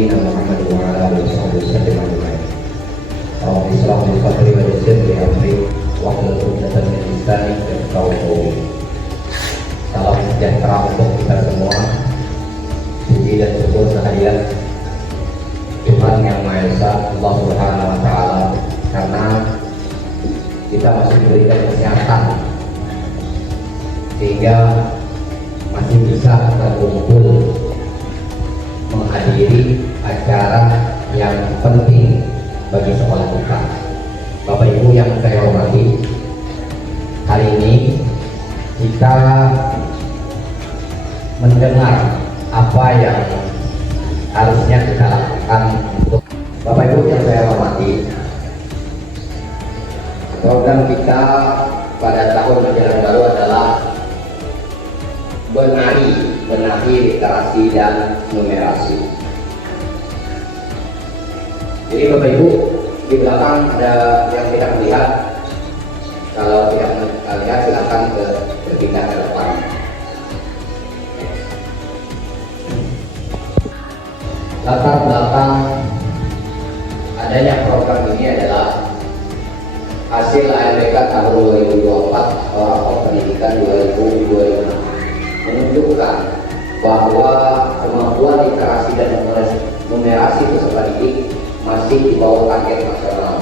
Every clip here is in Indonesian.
نبينا محمد وعلى آله وصحبه وسلم أجمعين. رب اشرح لي صدري ويسر لي أمري واحلul 'uqdatam min lisani yafqahu qawli. Salam sejahtera untuk kita semua. Puji dan syukur kehadirat Tuhan Yang Maha Esa, Allah Subhanahu wa Ta'ala, karena kita masih diberikan kesehatan sehingga masih bisa berkumpul menghadiri acara yang penting bagi sekolah kita. Bapak Ibu yang saya hormati, hari ini kita mendengar apa yang harusnya kita lakukan untuk Bapak Ibu yang saya hormati. Program kita pada tahun ajaran baru adalah benahi literasi dan numerasi. Jadi Bapak Ibu, di belakang ada yang tidak melihat. Kalau tidak melihat silakan berpindah ke depan. Latar belakang adanya program ini adalah hasil AMBK tahun 2024 atau pendidikan 2025 menunjukkan bahwa kemampuan literasi dan numerasi peserta didik masih di bawah target nasional.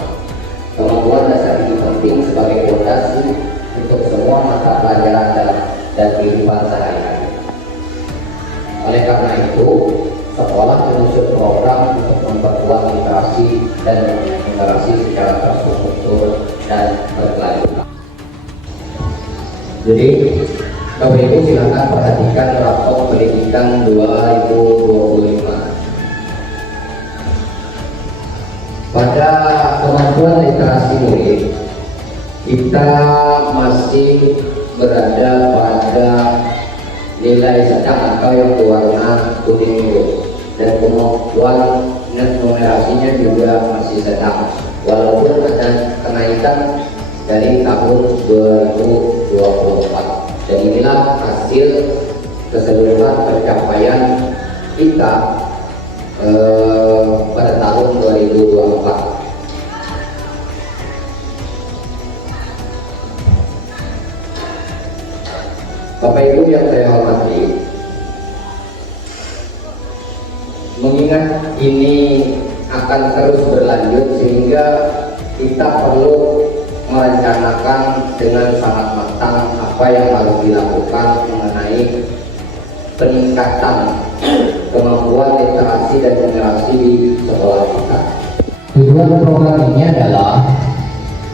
Kemampuan dasar ini penting sebagai fondasi untuk semua mata pelajaran dan kehidupan sehari-hari. Oleh karena itu, sekolah menyusun program untuk memperkuat literasi dan numerasi secara terstruktur dan berkelanjutan. Jadi, Bapak Ibu silakan perhatikan rapor pendidikan 2025. Pada kemampuan literasi murid, kita masih berada pada nilai sedang atau yang berwarna kuning dulu, dan kemampuan numerasinya juga masih sedang, walaupun ada kenaikan dari tahun 2024. Dan inilah hasil keseluruhan pencapaian kita pada tahun 2024. Bapak Ibu yang saya hormati, mengingat ini akan terus berlanjut sehingga kita perlu merencanakan dengan sangat matang apa yang harus dilakukan mengenai peningkatan kemampuan literasi dan numerasi di sekolah kita. Tujuan program ini adalah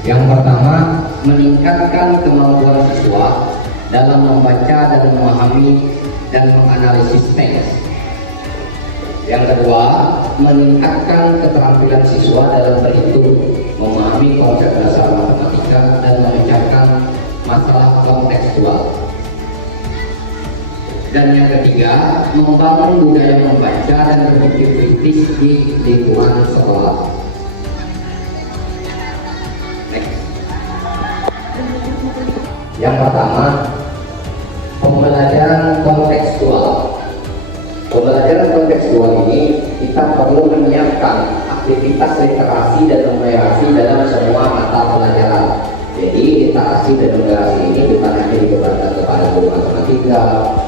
yang pertama, meningkatkan kemampuan siswa dalam membaca dan memahami dan menganalisis teks. Yang kedua, meningkatkan keterampilan siswa dalam berhitung, memahami konsep dasar matematika dan memecahkan masalah kontekstual. Dan yang ketiga, membangun budaya membaca dan berpikir kritis di lingkungan sekolah. Next. Yang pertama, pembelajaran kontekstual. Pembelajaran kontekstual ini kita perlu menyiapkan aktivitas literasi dan numerasi dalam semua mata pelajaran. Jadi literasi dan numerasi ini bukan hanya dikedepankan kepada guru matematika,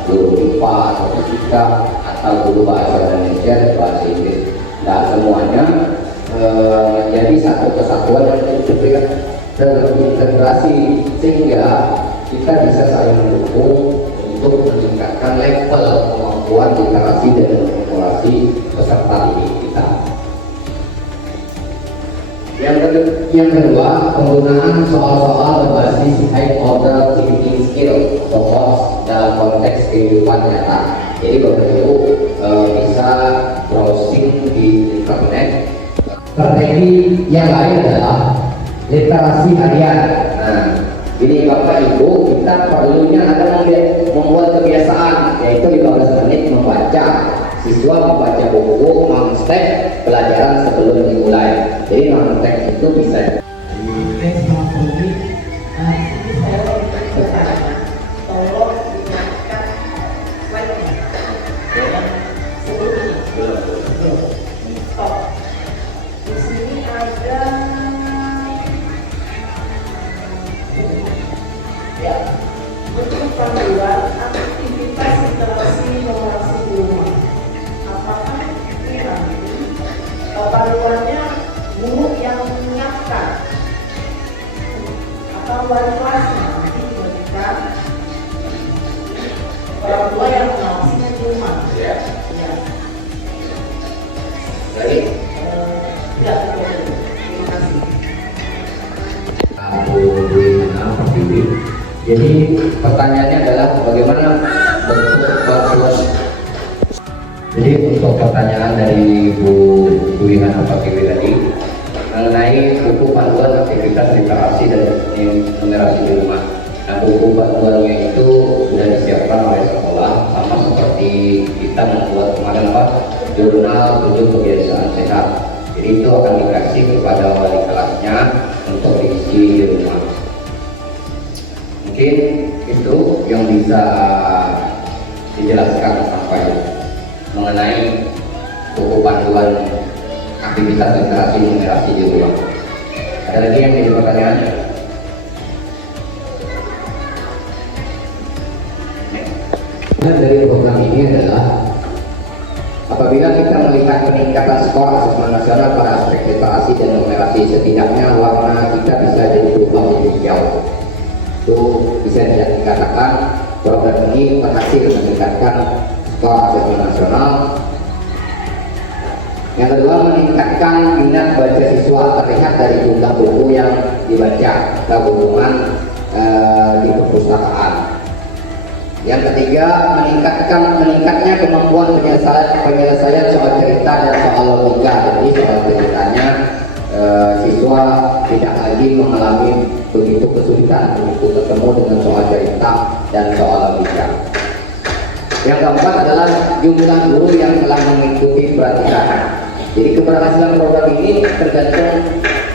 guru IPA atau fisika, atau guru bahasa Indonesia dan bahasa Inggris. Nah, semuanya jadi satu kesatuan yang terintegrasi sehingga kita bisa saling mendukung untuk meningkatkan level kemampuan literasi dan numerasi peserta didik kita. Yang kedua, penggunaan soal-soal berbasis high order thinking skill atau HOTS dalam konteks kehidupan nyata. Jadi Bapak Ibu bisa browsing di internet. Strategi yang lain adalah literasi harian. Nah, jadi Bapak Ibu, kita perlunya ada membuat kebiasaan, yaitu 15 menit membaca. Siswa membaca buku non-step pelajaran sebelum dimulai. Jadi non-step itu bisa pertanyaannya adalah bagaimana bentuk bantuan. Jadi untuk pertanyaan dari Bu Wihan Apatiwi tadi mengenai buku panduan aktivitas literasi dan numerasi di rumah. Nah, buku panduannya itu sudah disiapkan oleh sekolah, sama seperti kita membuat kemarin Pak jurnal 7 kebiasaan sehat. Jadi itu akan dikasih kepada wali kelasnya untuk diisi di rumah. Mungkin itu yang bisa dijelaskan sampai mengenai buku panduan aktivitas literasi numerasi di rumah. Ada lagi yang jadi pertanyaan? Dari program ini adalah apabila kita melihat peningkatan skor asesmen nasional pada aspek literasi dan numerasi, setidaknya warna kita bisa jadi berubah menjadi hijau. Itu bisa dikatakan program ini berhasil meningkatkan skor asesmen nasional. Yang kedua, meningkatkan minat baca siswa terlihat dari jumlah buku yang dibaca atau hubungan di perpustakaan. Yang ketiga, meningkatnya kemampuan penyelesaian soal cerita dan soal logika. Jadi soal ceritanya siswa tidak lagi mengalami begitu kesulitan begitu ketemu dengan soal cerita dan soal logika. Yang keempat adalah jumlah guru yang telah mengikuti pelatihan. Jadi keberhasilan program ini tergantung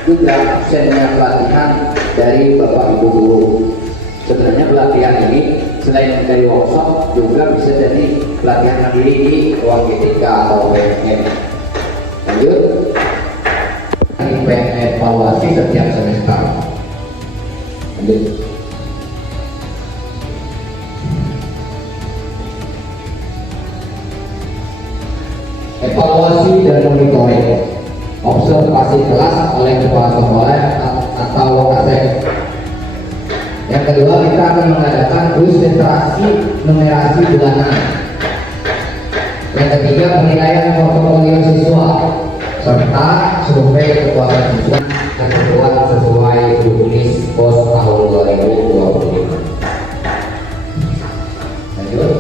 juga absennya pelatihan dari Bapak Ibu guru. Sebenarnya pelatihan ini selain dari workshop juga bisa jadi pelatihan mandiri di ruang GTK atau PNM. Lanjut, evaluasi setiap semester. Lanjut. Evaluasi dan monitoring, observasi kelas oleh kepala sekolah atau lokasek. Yang kedua, kita akan mengadakan kuis literasi numerasi bulanan. Yang ketiga, penilaian portofolio siswa serta survei kekuatan siswa yang dibuat sesuai juknis pos tahun 2025. Lanjut.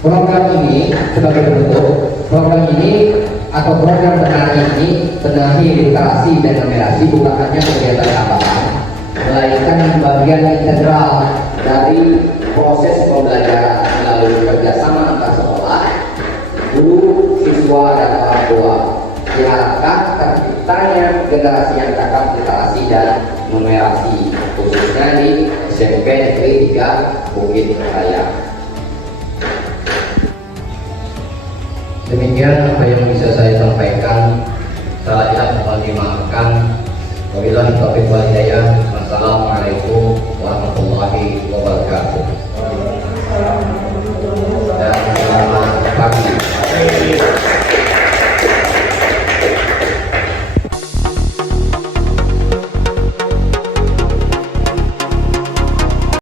Program ini sebagai bentuk program ini atau program benahi literasi dan numerasi bukan hanya kegiatan tambahan, melainkan bagian integral dari proses pembelajaran melalui kerjasama antar sekolah, guru, siswa, dan orang tua. Diharapkan terciptanya generasi yang cakap literasi dan numerasi, khususnya di SMP Negeri 3 Bukit Raya. Demikian apa yang bisa saya sampaikan. Saya mohon dimaafkan. Wabillahi taufiq wal hidayah. Wassalamualaikum warahmatullahi wabarakatuh.